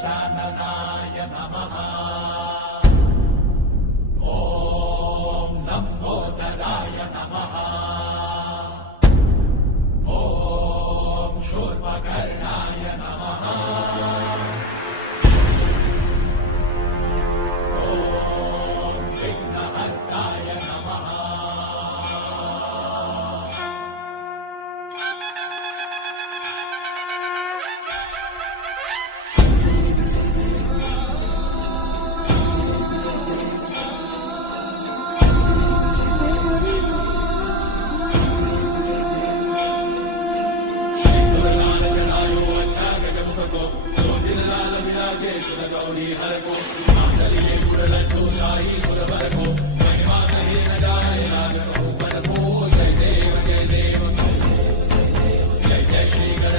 गजाननाय नमः। ॐ लम्बोदराय नमः। ॐ शूर्पकर्णाय नमः। ॐ विघ्नहर्ताय नमः। गौरी हर को मांगल्ये गुण लड्डू शाही सुरवर को